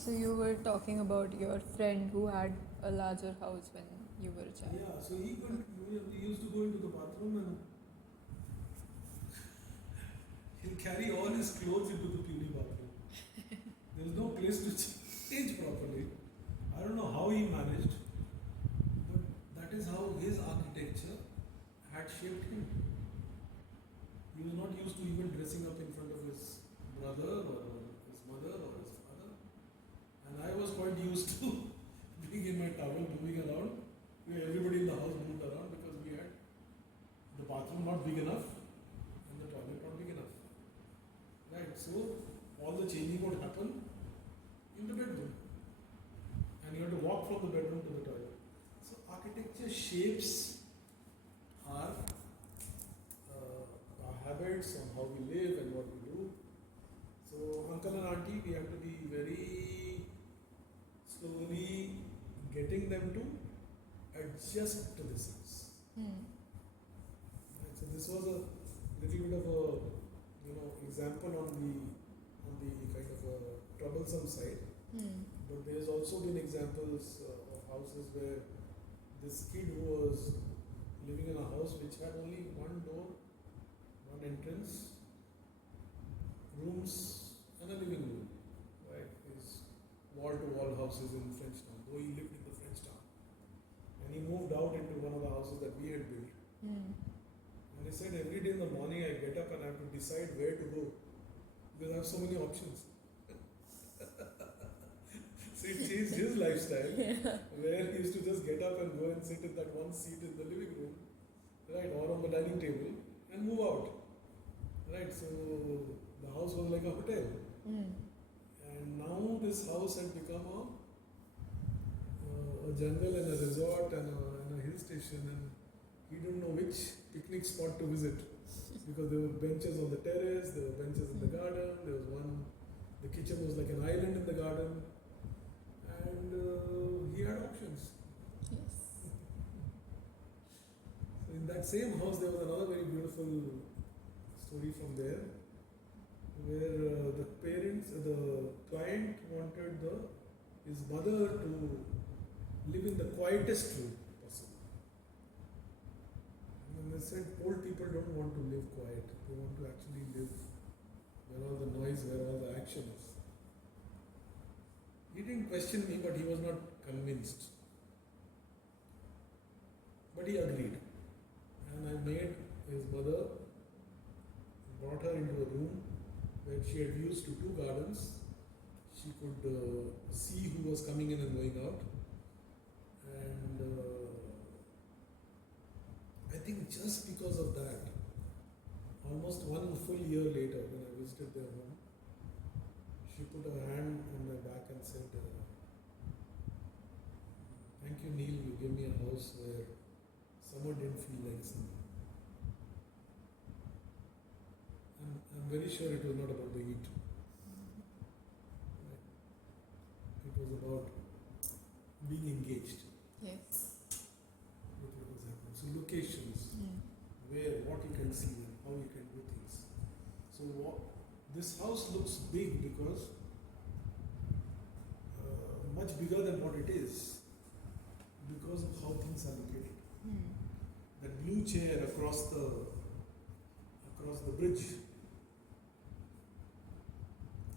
So you were talking about your friend who had a larger house when you were a child. Yeah, so he used to go into the bathroom and he'll carry all his clothes into the puny bathroom. There was no place to change properly. I don't know how he managed, but that is how his architecture had shaped him. He was not used to even dressing up in front of his brother or his mother or his father. And I was quite used to being in my towel, moving around. Everybody in the house moved around because we had the bathroom not big enough and the toilet not big enough. Right, so all the changing would happen in the bedroom. And you have to walk from the bedroom to the toilet. So architecture shapes our, our habits on how we live and what we do. So uncle and auntie, we have to be very slowly getting them to adjust to this house. Hmm. Right, so this was a little bit of a example on the kind of a troublesome side. Hmm. But there's also been examples of houses where this kid who was living in a house which had only one door, one entrance, rooms, and a living room. Right? These wall-to-wall houses in Frenchtown, though he lived in the Frenchtown. And he moved out into one of the houses that we had built. Hmm. And he said, every day in the morning I get up and I have to decide where to go because I have so many options. So it changed his lifestyle, where he used to just get up and go and sit in that one seat in the living room, right, or on the dining table, and move out. Right, so the house was like a hotel. Hmm. And now this house had become a jungle and a resort and a hill station, and he didn't know which picnic spot to visit because there were benches on the terrace, there were benches in the garden, there was one, the kitchen was like an island in the garden, and he had options. Yes. So in that same house, there was another very beautiful story from there, where the client wanted his mother to live in the quietest room possible. And they said old people don't want to live quiet; they want to actually live where all the noise, where all the action is. He didn't question me, but he was not convinced. But he agreed. And I made his mother, brought her into a room where she had views to two gardens. She could see who was coming in and going out. And I think just because of that, almost one full year later, when I visited their home, she put her hand on my back and said, "Thank you, Neil, you gave me a house where summer didn't feel like summer." And I'm very sure it was not about the heat. Right? It was about being engaged Yes. with what was happening. So locations, Hmm. where, what you can see and how you can do things. So this house looks big because much bigger than what it is because of how things are located. Hmm. That blue chair across the bridge,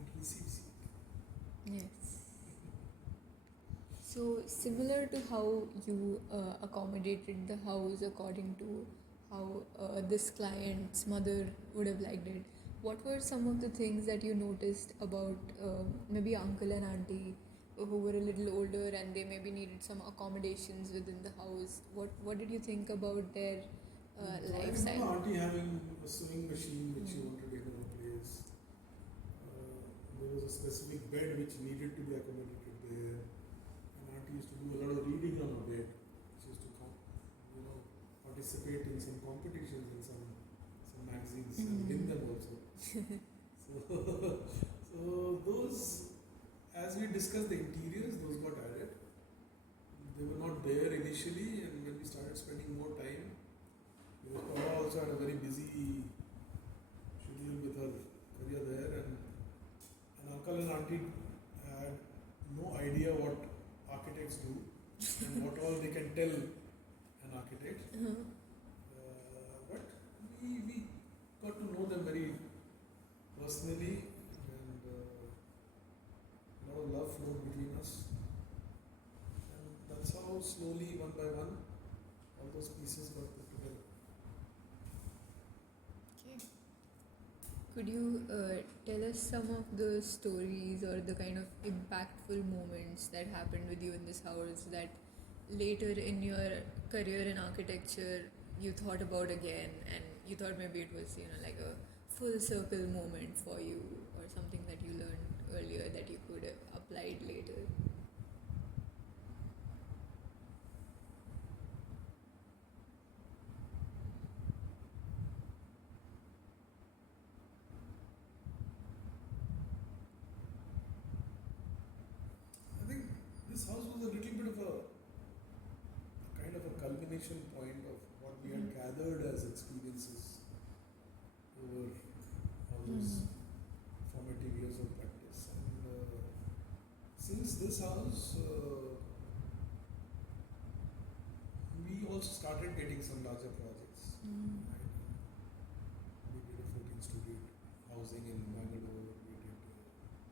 it receives you. Yes. So similar to how you accommodated the house according to how this client's mother would have liked it, what were some of the things that you noticed about maybe uncle and auntie who were a little older and they maybe needed some accommodations within the house? What did you think about their So I remember lifestyle? auntie having a sewing machine which she Hmm. wanted in her place. There was a specific bed which needed to be accommodated there. And auntie used to do a lot of reading on her bed. She used to participate in some competitions in some magazines and win them also. So, so those, as we discussed the interiors, those got added. They were not there initially, and when we started spending more time, because Paula also had a very busy schedule with her career there, and uncle and auntie had idea what architects do and what all they can tell an architect. But we got to know them very personally, and a lot of love flowed between us. And that's how slowly, one by one, all those pieces got put together. Okay. Could you tell us some of the stories or the kind of impactful moments that happened with you in this house that later in your career in architecture you thought about again, and you thought maybe it was, like a full circle moment for you, or something that you learned earlier that you could have applied later? I think this house was a little bit of a kind of a culmination point of what we had gathered as experiences over all those formative years of practice. And since this house, we also started getting some larger projects. Right? We did a 14-story housing in Bangalore. We did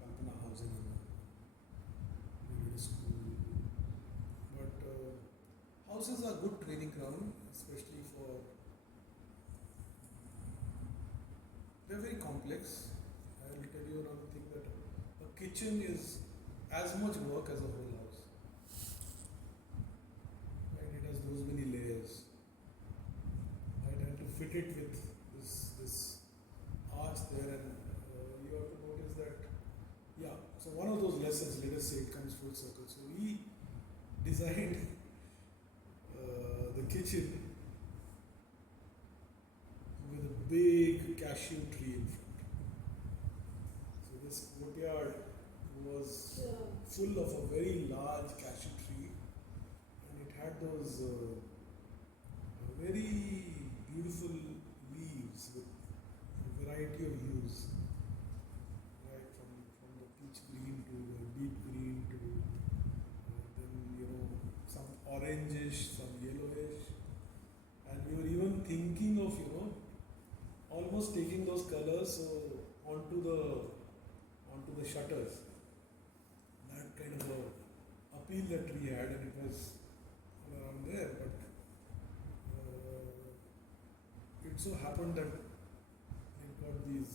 Kalpana housing in. We did a school. But houses are good training ground, especially for. They're very complex. I will tell you another thing, that a kitchen is as much work as a whole house. Right? It has those many layers. Right? And to fit it with this arch there, and you have to notice that, yeah. So one of those lessons, let us say, it comes full circle. So we designed the kitchen with a big cashew tree in front. So this courtyard was full of a very large cashew tree, and it had those very beautiful leaves with a variety of hues, right, from the peach green to the deep green to then some orangish, some yellowish, and we were even thinking of almost taking those colors onto the shutters. That kind of a appeal that we had, and it was all around there. But it so happened that we got these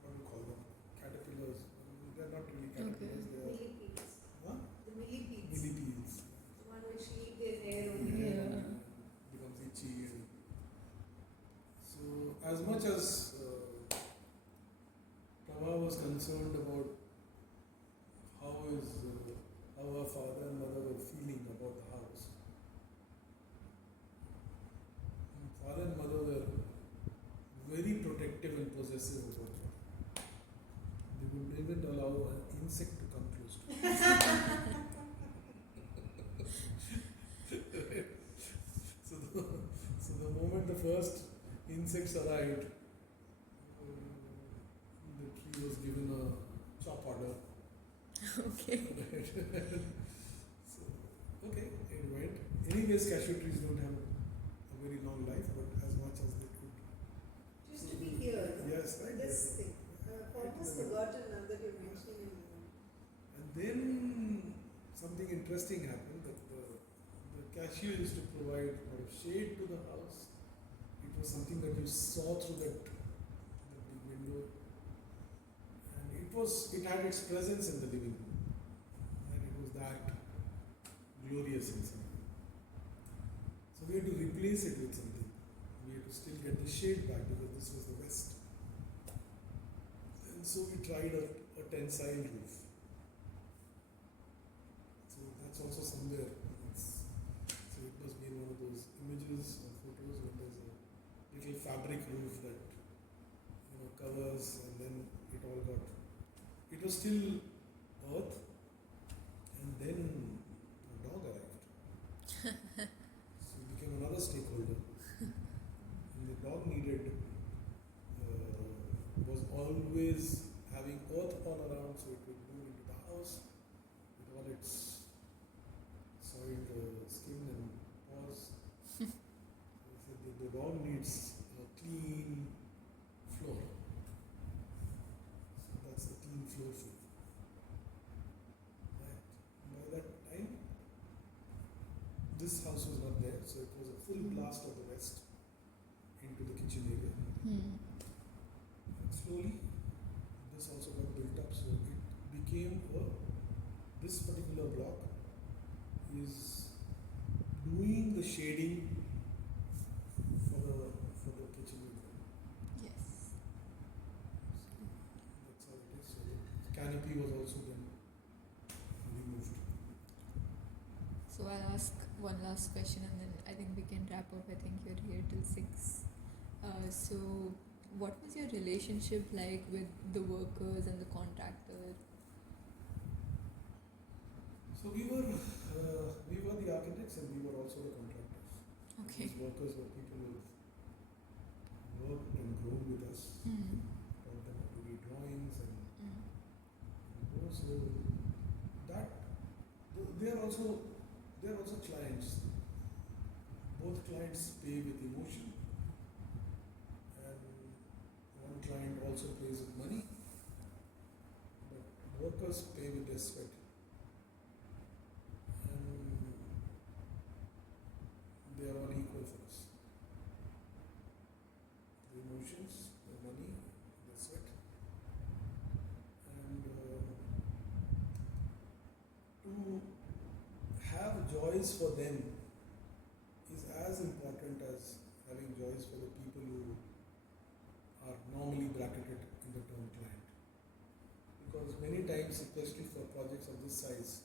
what do you call them? Caterpillars. They're not really caterpillars. Okay. They are Millipedes. huh? The millipedes. Millipedes. The one which eat their hair over Yeah. here. Becomes itchy. And so as much as Prabha was concerned about how her father and mother were feeling about the house, and father and mother were very protective and possessive about it. They wouldn't even allow an insect to come close to it. So the moment the first insects arrived, the tree was given a chop order. Okay. So, okay, it went. Anyways, cashew trees don't have a very long life, but as much as they could. Used to be here. No? Yes, right. This thing. I've almost forgotten now that you're mentioning it. And then something interesting happened, that the cashew used to provide a lot of shade to the house. It was something that you saw through that big window. And it had its presence in the living room. And it was that glorious in some way. So we had to replace it with something. We had to still get the shade back, because this was the west. And so we tried a tensile roof. So that's also somewhere. So it must be in one of those images or photos when there's a little fabric roof that covers, and then it all got. It was still earth, and then a dog arrived. So it became another stakeholder. And the dog needed was always having earth all around so it will move into the house with all its soiled skin and paws. So the dog needs a clean floor. So that's the clean floor food. Right. By that time, this house was not there, so it was a full blast of the west into the kitchen area. Hmm. And slowly, this also got built up, so it became this particular block is doing the shading for the kitchen area. Yes. So that's how it is. So the canopy was also then removed. So I'll ask one last question and then I think we can wrap up. I think you're here till 6. So what was your relationship like with the workers and the contractor? So we were the architects and we were also the contractors. Okay. These workers were people who worked and grown with us. Hmm. Taught them how to read drawings and Hmm. so that they are also clients. Both clients pay with emotion, and one client also pays with money, but workers pay with their sweat. And they are all equal for us. The emotions, the money, the sweat, and to have joys for them is as important as having joys for the people who are normally bracketed in the term client. Because many times, especially for projects of this size,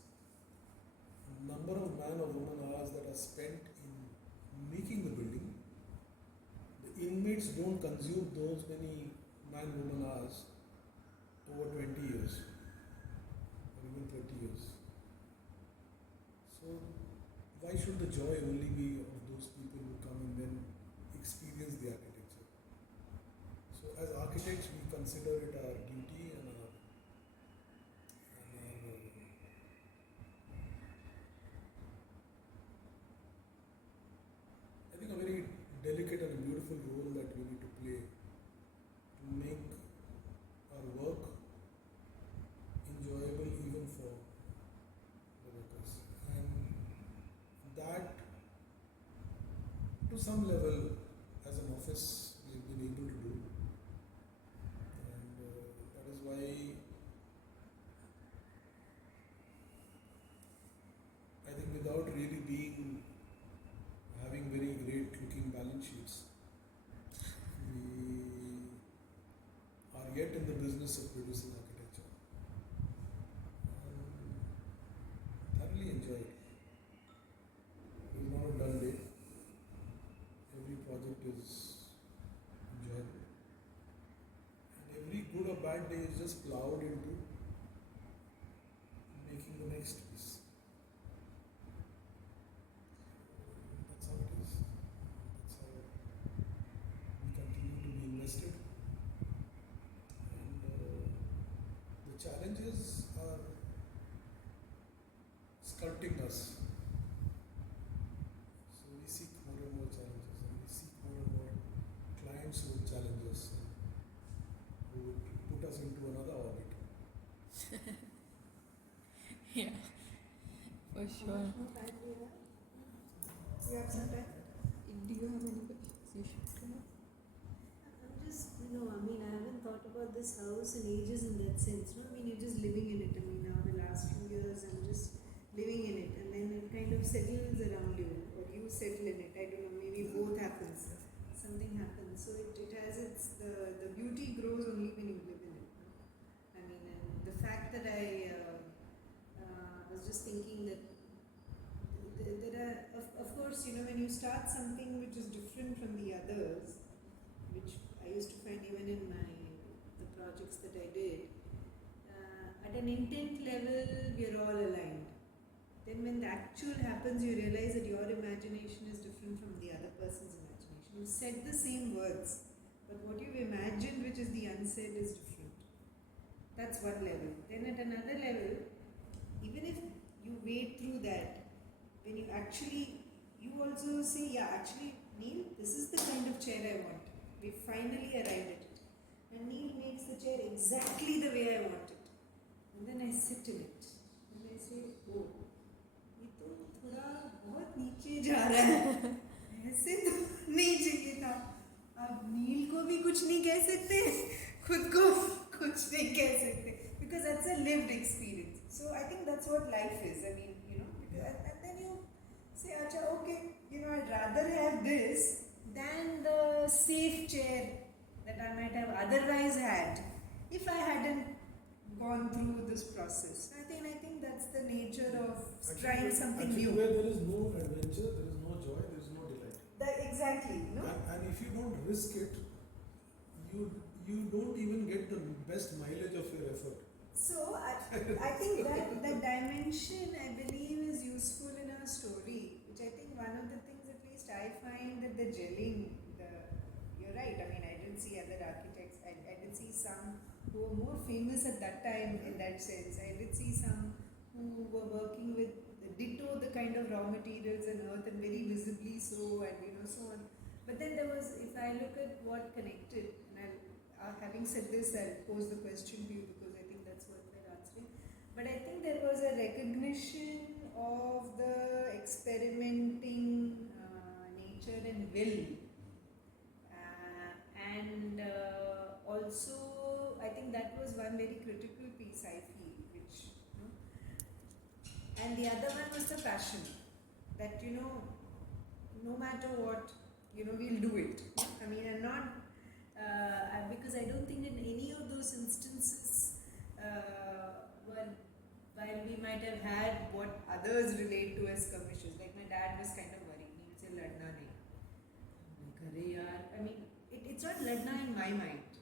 number of man or woman hours that are spent in making the building, the inmates don't consume those many man woman hours over 20 years or even 30 years. So why should the joy only be of those people who come and then experience the architecture? So as architects, we consider it our duty and our I think a very delicate and a beautiful role that we need to play to make our work enjoyable even for the workers. And that, to some level, as an office, we've been able to do. And that is why I think without really having very great looking balance sheets, we are yet in the business of producing architecture. And thoroughly enjoy it. It is not a dull day. Every project is enjoyable. And every good or bad day is just plowed into making the next piece. That's how it is. That's how we continue to be invested. And the challenges are sculpting us. So we seek more and more challenges, and we seek more and more clients who would challenge us and who would put us into another orbit. Yeah, for How sure. much more time do you have? You have some time? Do you have any questions? You should come up. I'm just, I mean, I haven't thought about this house in ages in that sense. No, I mean, you're just living in it. I mean, now the last few years, I'm just living in it, and then it kind of settles around you, or you settle in it. I don't know, maybe both happens. Something happens. So it has the beauty grows only when you live in it. No? I mean, and the fact that I was just thinking that there are, of course, when you start something which is different from the others, which I used to find even in the projects that I did, at an intent level, we are all aligned. Then when the actual happens, you realize that your imagination is different from the other person's imagination. You said the same words, but what you've imagined, which is the unsaid, is different. That's one level. Then at another level, even if you wade through that, when you actually, you also say, yeah, actually, Neil, this is the kind of chair I want. We finally arrived at it. And Neil makes the chair exactly the way I want it. And then I sit in it. And I say, oh, ये तो थोड़ा बहुत नीचे जा रहा है ऐसे तो नहीं चाहिए था अब नील को भी कुछ नहीं कह सकते खुद को कुछ नहीं कह सकते because that's a lived experience. So I think that's what life is. I mean, you know, and then you say, Acha, okay, you know, I'd rather have this than the safe chair that I might have otherwise had if I hadn't gone through this process. I think that's the nature of trying something actually, new. where there is no adventure, there is no joy, there is no delight. Exactly, no? And if you don't risk it, you don't even get the best mileage of your effort. So I think that dimension I believe is useful in our story, which I think one of the things at least I find that the gelling, you're right, I mean I didn't see other architects, I did see some who were more famous at that time in that sense. I did see some who were working with ditto the kind of raw materials and earth and very visibly so and you know so on. But then there was, if I look at what connected, and having said this, I'll pose the question to you because I think that's what we're answering. But I think there was a recognition of the experimenting nature and will. And also, I think that was one very critical piece I feel, which, you know, and the other one was the passion, that, you know, no matter what, you know, we'll do it. I mean, I'm not, because I don't think in any of those instances, while we might have had what others relate to as skirmishes, like my dad was kind of worried, he'd say, ladna nahi. I mean, it's not ladna in my mind.